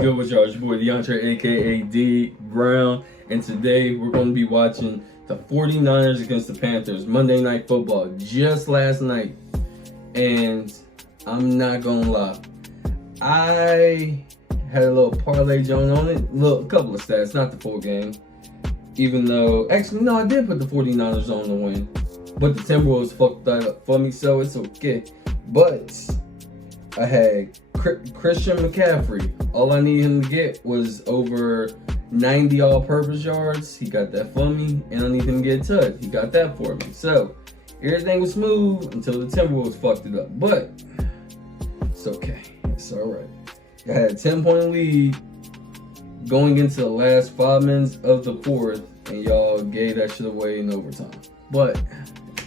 good with y'all? It's your boy DeAndre, aka D Brown, and today we're going to be watching the 49ers against the Panthers, Monday Night Football, just last night. And I'm not going to lie, I had a little parlay joint on it, a couple of stats, not the full game. Even though, actually, no, I did put the 49ers on the win, but the Timberwolves fucked that up for me, so it's okay. But I had Christian McCaffrey. All I needed him to get was over 90 all-purpose yards. He got that for me, and I need him to get a touch. He got that for me. So everything was smooth until the Timberwolves fucked it up. But it's okay. It's all right. I had a 10-point lead going into the last 5 minutes of the fourth, and y'all gave that shit away in overtime. But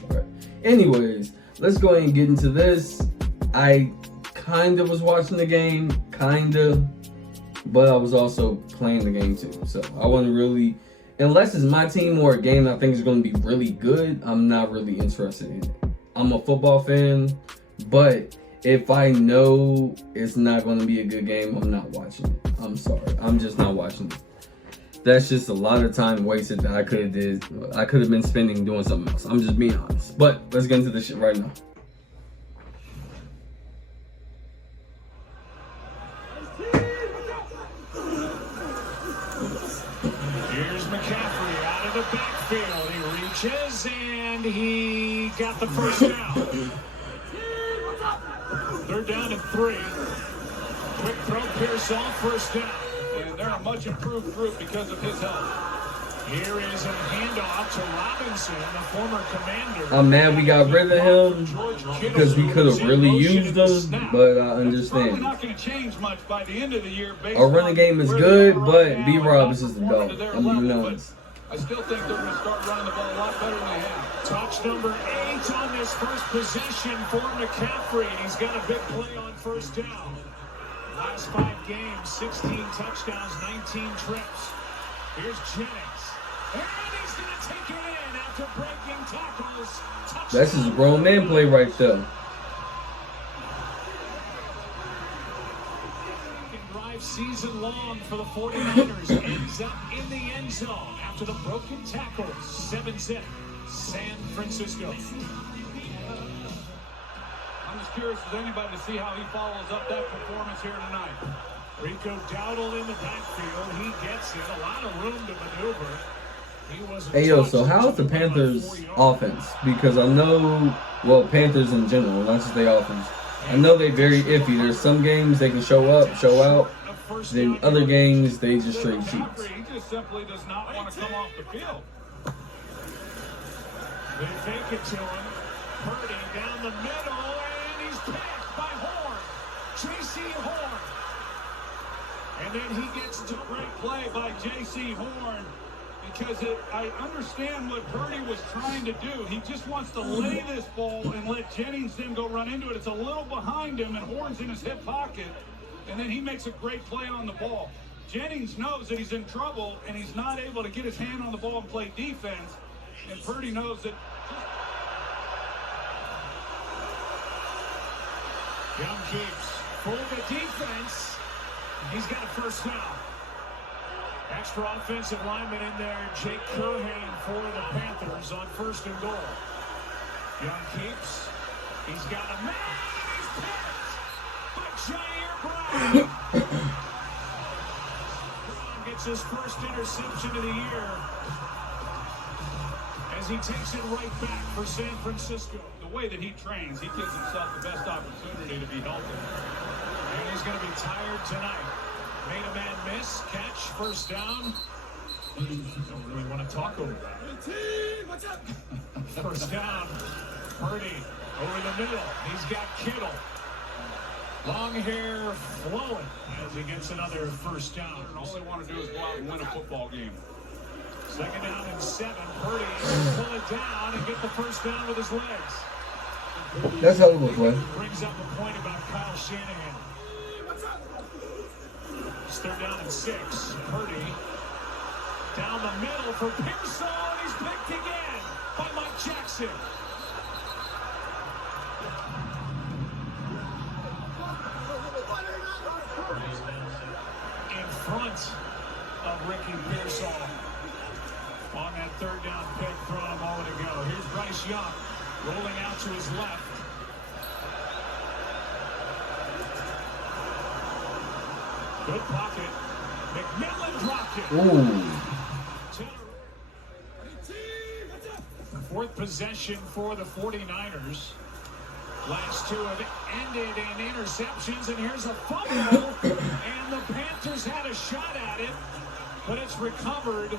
all right. Anyways, let's go ahead and get into this. I kind of was watching the game, but I was also playing the game too. So I wasn't really, unless it's my team or a game I think is going to be really good, I'm not really interested in it. I'm a football fan, but if I know it's not going to be a good game, I'm not watching it. I'm sorry, I'm just not watching it. That's just a lot of time wasted that I could have been spending doing something else. I'm just being honest. But let's get into this shit right now. Here's McCaffrey out of the backfield. He reaches and he got the first down. Third down and 3. Quick throw, Pearsall, first down. And they're a much improved group because of his help. Here is a handoff to Robinson, the former commander. I'm mad we got rid of him because we could have really used him, but I understand. Probably not going to change much by the end of the year. Our running game is good, but B. Rob is just a dog. I'm being honest. I still think they're going to start running the ball a lot better than they have. Touch number 8 on this first possession for McCaffrey. He's got a big play on first down. Last 5 games, 16 touchdowns, 19 trips. Here's Jennings. And he's going to take it in after breaking tackles. Touchdown. That's just a grown man play right there. Drive season long for the 49ers. Ends up in the end zone after the broken tackle. 7-zip, San Francisco. I'm as curious as anybody to see how he follows up that performance here tonight. Rico Dowdle in the backfield. He gets it. A lot of room to maneuver. Hey, yo, so how's the Panthers offense? Because I know, well, Panthers in general, not just their offense. I know they very iffy. There's some games they can show up, show out. Then other games, they just straight cheats. He just simply does not want to come off the field. They fake it to him. Purdy down the middle, and he's picked by Horn. J.C. Horn. And then he gets to a great play by J.C. Horn. Because I understand what Purdy was trying to do. He just wants to lay this ball and let Jennings then go run into it. It's a little behind him, and Horn's in his hip pocket. And then he makes a great play on the ball. Jennings knows that he's in trouble, and he's not able to get his hand on the ball and play defense. And Purdy knows that. Young keeps for the defense. He's got a first down. Extra offensive lineman in there, Jake Curhan for the Panthers on 1st and goal. Young keeps. He's got a man. He's picked by Jair Brown. Brown gets his first interception of the year as he takes it right back for San Francisco. The way that he trains, he gives himself the best opportunity to be healthy. And he's going to be tired tonight. Made a man miss, catch, first down. Don't really want to talk over that. What's up? First down, Purdy over the middle. He's got Kittle. Long hair flowing as he gets another first down. All they want to do is go out and win a football game. 2nd down and 7. Purdy pull it down and get the first down with his legs. That's hell of a play. Brings up a point about Kyle Shanahan. It's 3rd down and 6. Purdy down the middle for Pearsall, and he's picked again by Mike Jackson. Ricky Pearsall on that third down pick from a moment ago. Here's Bryce Young rolling out to his left. Good pocket. McMillan dropped it. Ooh. Fourth possession for the 49ers. Last two have ended in interceptions, and here's a fumble, and the Panthers had a shot at it, but it's recovered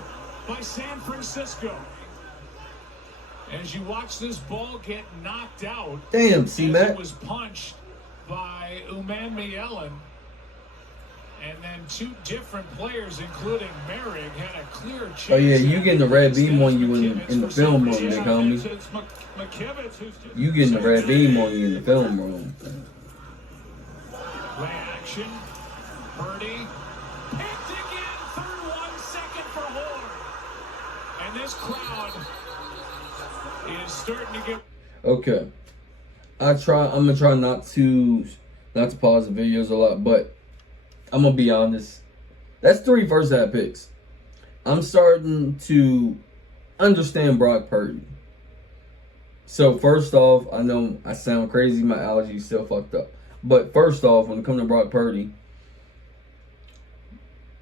by San Francisco. As you watch this ball get knocked out, Damn, C-Mac. it was punched by Uman-Mielen. And then two different players, including Merrick, had a clear chance. Oh yeah, you getting the red beam on you in the film room, big homie. You getting the red beam on you in the film room. Play action. Purdy. Picked again. Third 1 second for Horn. And this crowd is starting to get. Okay. I'm gonna try not to pause the videos a lot, but I'm gonna be honest. That's 3 first half picks. I'm starting to understand Brock Purdy. So first off, I know I sound crazy. My allergies still fucked up. But first off, when it comes to Brock Purdy,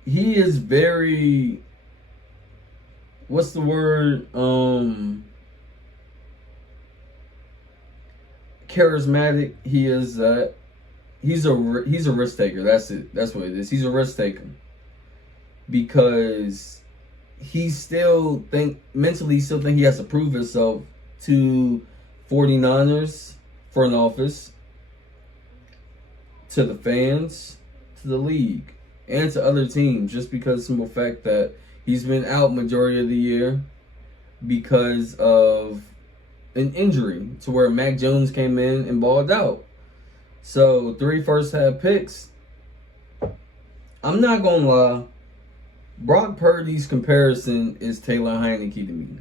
he is very, what's the word? Charismatic. He is that. He's a risk taker. That's it. That's what it is. He's a risk taker because he still mentally think he has to prove himself to 49ers front office, to the fans, to the league, and to other teams, just because of the simple fact that he's been out majority of the year because of an injury to where Mac Jones came in and balled out. So 3 first half picks. I'm not gonna lie. Brock Purdy's comparison is Taylor Heineke to me.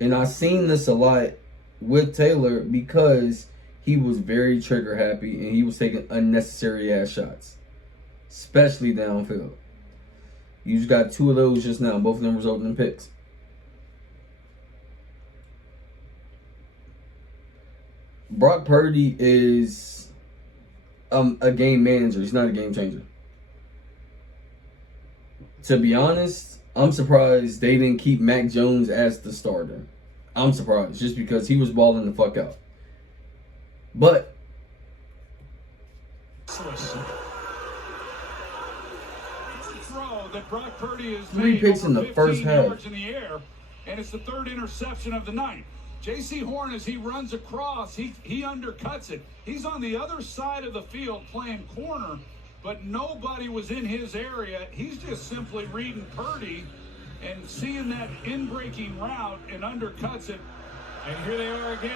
And I've seen this a lot with Taylor because he was very trigger happy and he was taking unnecessary ass shots. Especially downfield. You just got 2 of those just now. Both of them resulting in picks. Brock Purdy is a game manager. He's not a game changer. To be honest, I'm surprised they didn't keep Mac Jones as the starter. I'm surprised just because he was balling the fuck out. But Throw that Brock Purdy is 3 picks in the first half. yards in the air, and it's the 3rd interception of the night. J.C. Horn, as he runs across, he undercuts it. He's on the other side of the field playing corner, but nobody was in his area. He's just simply reading Purdy and seeing that in-breaking route and undercuts it. And here they are again.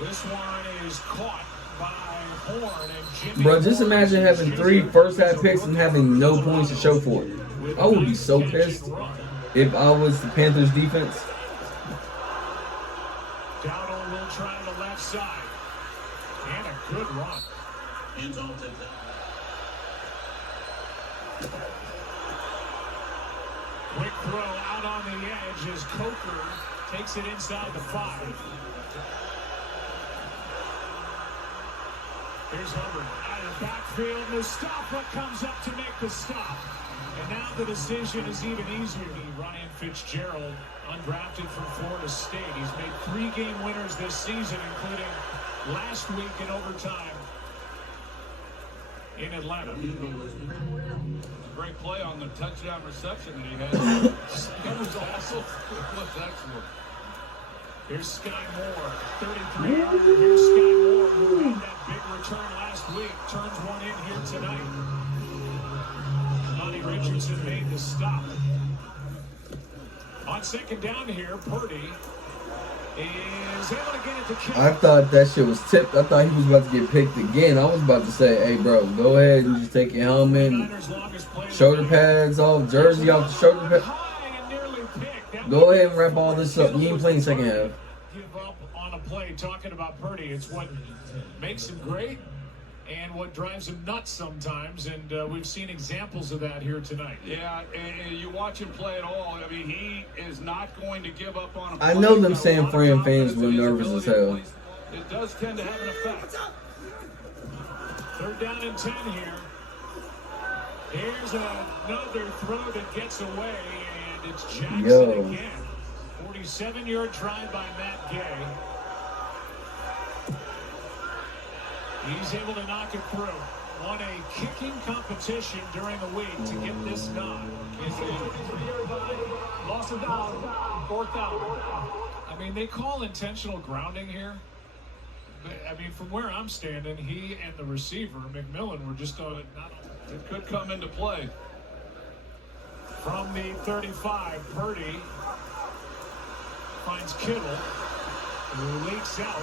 This one is caught by Horn and Jimmy. bro, just imagine having 3 first half picks and having no points to show for it. I would be so pissed if I was the Panthers defense. Dowdle will try the left side. And a good run. Quick throw out on the edge as Coker takes it inside the 5. Here's Hubbard out of the backfield. Mustafa comes up to make the stop. And now the decision is even easier. Ryan Fitzgerald, undrafted from Florida State. He's made 3 game winners this season, including last week in overtime in Atlanta. Great play on the touchdown reception that he had. That was awesome. It was excellent. Here's Sky Moore, 33-yarder. Here's Sky Moore, who had that big return last week. Turns one in here tonight. Lonnie Richardson made the stop. On 2nd down here, Purdy is able to get it to kick. I thought that shit was tipped. I thought he was about to get picked again. I was about to say, hey, bro, go ahead and just take your helmet, shoulder pads off, jersey off the shoulder pads. Go ahead and wrap all this up. You ain't playing second half. Give up on a play talking about Purdy. It's what makes him great and what drives him nuts sometimes, and we've seen examples of that here tonight. Yeah, and you watch him play at all. I mean, he is not going to give up on a I know them San Fran fans were nervous as hell. It does tend to have an effect. 3rd down and 10 here. Here's another throw that gets away, and it's Jackson again. 47-yard try by Matt Gay. He's able to knock it through. Won a kicking competition during the week to get this done. Lost it down. 4th down. I mean, they call intentional grounding here. I mean, from where I'm standing, he and the receiver, McMillan, were just on it. It could come into play. From the 35, Purdy finds Kittle, who leaks out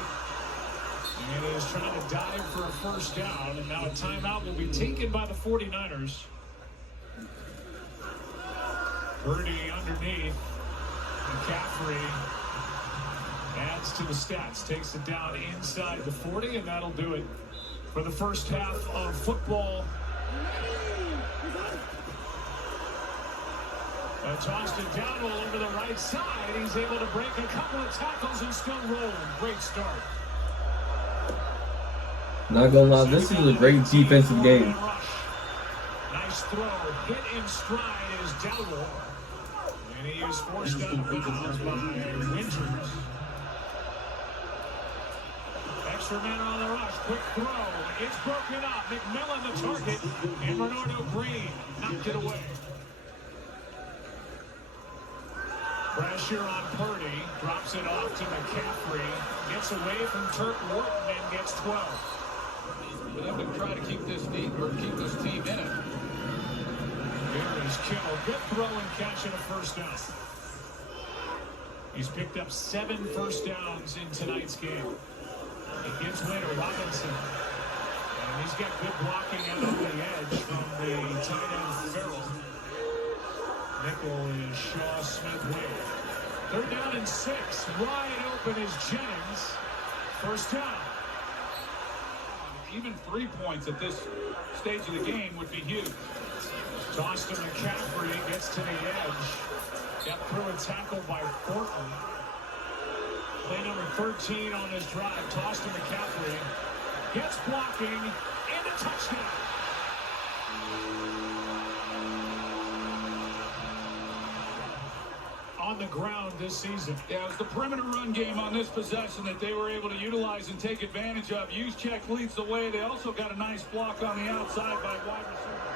and is trying to dive for a 1st down. And now a timeout will be taken by the 49ers. Purdy underneath. McCaffrey adds to the stats, takes it down inside the 40, and that'll do it for the first half of football. Tossed it down all over the right side. He's able to break a couple of tackles and still rolling. Great start. Not gonna lie, this is a great defensive game. Nice throw. Hit in stride is Dowell. And he is forced out of bounds by Winters. Extra man on the rush. Quick throw. It's broken up. McMillan the target. And Bernardo Green knocked it away. Pressure on Purdy. Drops it off to McCaffrey. Gets away from Turk Wharton and gets 12. For them to try to keep this team in it. Here is Kittle. Good throw and catch and a 1st down. He's picked up 7 first downs in tonight's game. He gives way to Robinson. And he's got good blocking out on the edge from the tight end Farrell. Nickel is Shaw Smith-Wade. 3rd down and 6. Wide open is Jennings. 1st down. Even 3 points at this stage of the game would be huge. Toss to McCaffrey, gets to the edge. Got through a tackle by Thornton. Play number 13 on this drive. Toss to McCaffrey. Gets blocking and a touchdown. On the ground this season. Yeah, it was the perimeter run game on this possession that they were able to utilize and take advantage of. Juszczyk leads the way. They also got a nice block on the outside by wide receiver.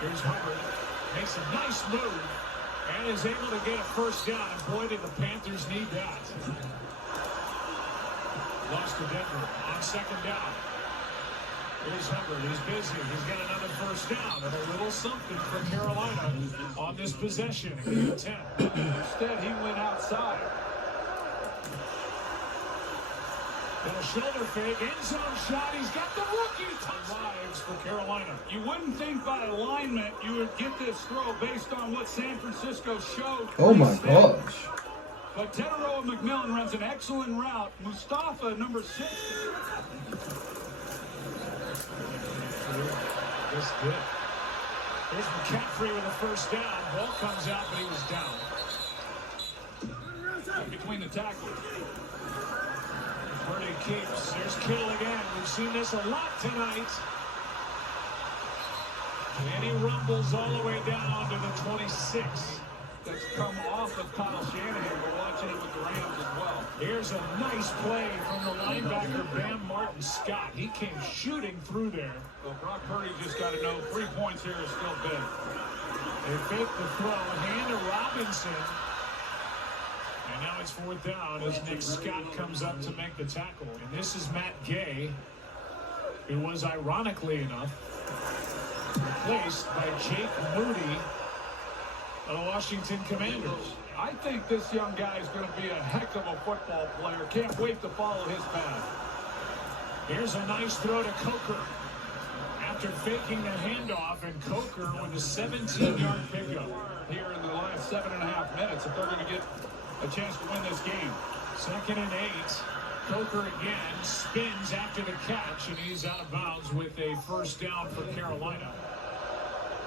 Here's Hubbard. Makes a nice move and is able to get a 1st down. And boy, did the Panthers need that. Lost to Denver on 2nd down. Here's Hubbard. He's busy. He's got another 1st down and a little something for Carolina on this possession. 10. Instead, he went outside. And a shoulder fake, end zone shot. He's got the rookie lives for Carolina. You wouldn't think by alignment you would get this throw based on what San Francisco showed. Oh my gosh. But Teteroa McMillan runs an excellent route. Mustafa, number 6. This good. There's McCaffrey with a 1st down. Ball comes out, but he was down. Between the tackles. Purdy keeps. There's Kittle again. We've seen this a lot tonight. And he rumbles all the way down to the 26. That's come off of Kyle Shanahan. We're watching it with the Rams as well. Here's a nice play from the linebacker, Bam Martin Scott. He came shooting through there. Well, Brock Purdy just got to know 3 points here is still big. They fake the throw. Hand to Robinson. And now it's 4th down as Nick Scott comes up to make the tackle. And this is Matt Gay, who was, ironically enough, replaced by Jake Moody of the Washington Commanders. I think this young guy is going to be a heck of a football player. Can't wait to follow his path. Here's a nice throw to Coker. After faking the handoff, and Coker with a 17-yard pickup. Here in the last 7.5 minutes, if they're going to get a chance to win this game. 2nd and 8. Coker again spins after the catch, and he's out of bounds with a first down for Carolina.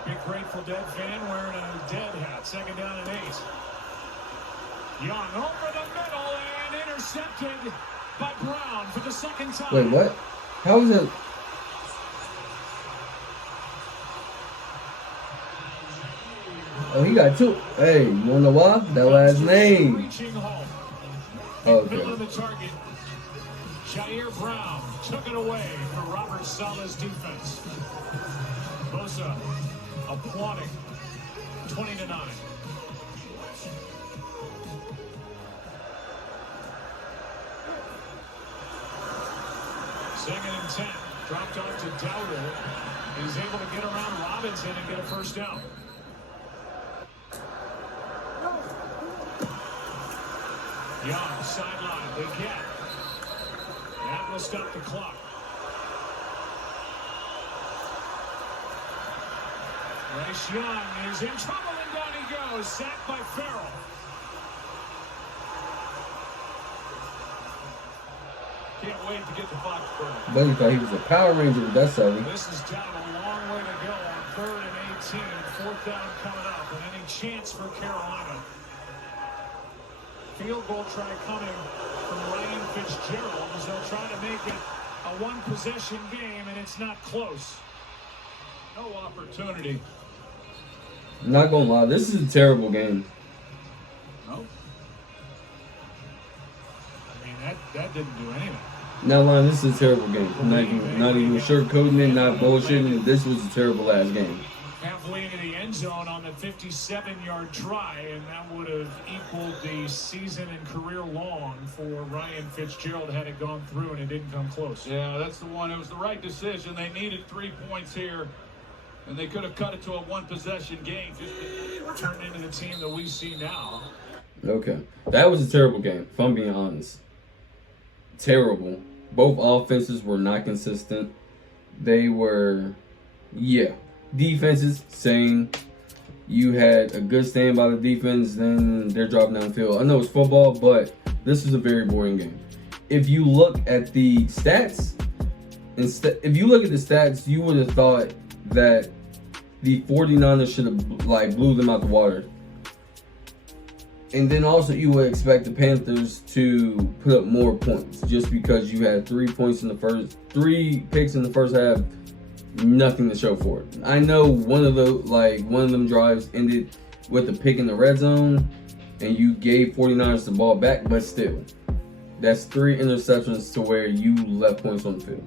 Big Grateful Dead fan wearing a dead hat. 2nd down and 8. Young over the middle and intercepted by Brown for the 2nd time. Wait, what? How is it? Oh, he got 2. Hey, you wanna know why? That last name. Reaching home. Okay. Middle of the target. Jair Brown took it away for Robert Saleh's defense. Bosa applauding. 20-9. Second and 10. Dropped off to Dowdle. He's able to get around Robinson and get a first down. Young, sideline, they get. That will stop the clock. Bryce Young is in trouble and down he goes. Sacked by Farrell. Can't wait to get to Foxborough. Buddy thought he was a Power Ranger with that 7. This is down a long way to go on 3rd and 18. 4th down coming up. And any chance for Carolina? Field goal try coming from Ryan Fitzgerald as they'll try to make it a one-possession game, and it's not close. No opportunity. I'm not gonna lie, this is a terrible game. No. I mean, that didn't do anything. Not lying, this is a terrible game. I'm not even sugarcoating it, not bullshitting. This was a terrible ass game. Halfway into the end zone on the 57-yard try, and that would have equaled the season and career long for Ryan Fitzgerald had it gone through, and it didn't come close. Yeah, that's the one. It was the right decision. They needed 3 points here, and they could have cut it to a one-possession game. Just turned into the team that we see now. Okay. That was a terrible game, if I'm being honest. Terrible. Both offenses were not consistent. They were, yeah. Defenses, same. You had a good stand by the defense, then they're dropping downfield. I know it's football, but this is a very boring game. If you look at the stats, you would have thought that the 49ers should have blew them out the water. And then also you would expect the Panthers to put up more points just because you had 3 picks in the first half. Nothing to show for it. I know one of them drives ended with a pick in the red zone, and you gave 49ers the ball back, but still, that's 3 interceptions to where you left points on the field.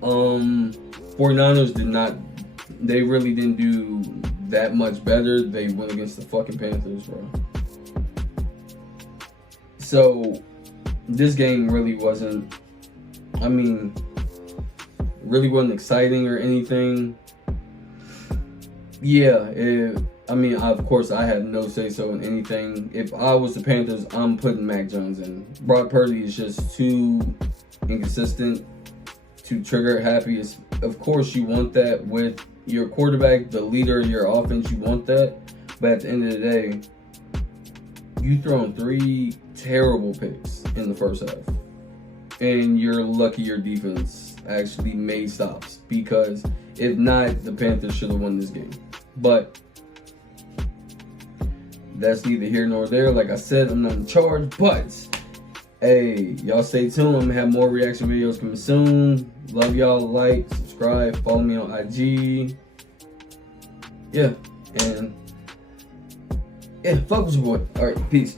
49ers they really didn't do that much better. They went against the fucking Panthers, bro. So this game really wasn't exciting or anything. Yeah, of course, I had no say-so in anything. If I was the Panthers, I'm putting Mac Jones in. Brock Purdy is just too inconsistent to trigger happy. Of course, you want that with your quarterback, the leader of your offense. You want that. But at the end of the day, you thrown 3 terrible picks in the first half. And you're lucky your defense actually made stops, because if not, the Panthers should have won this game. But that's neither here nor there. Like I said, I'm not in charge, but hey, y'all stay tuned. I'm gonna have more reaction videos coming soon. Love y'all. Like, subscribe, follow me on IG. Yeah, and fuck with your boy. All right, peace.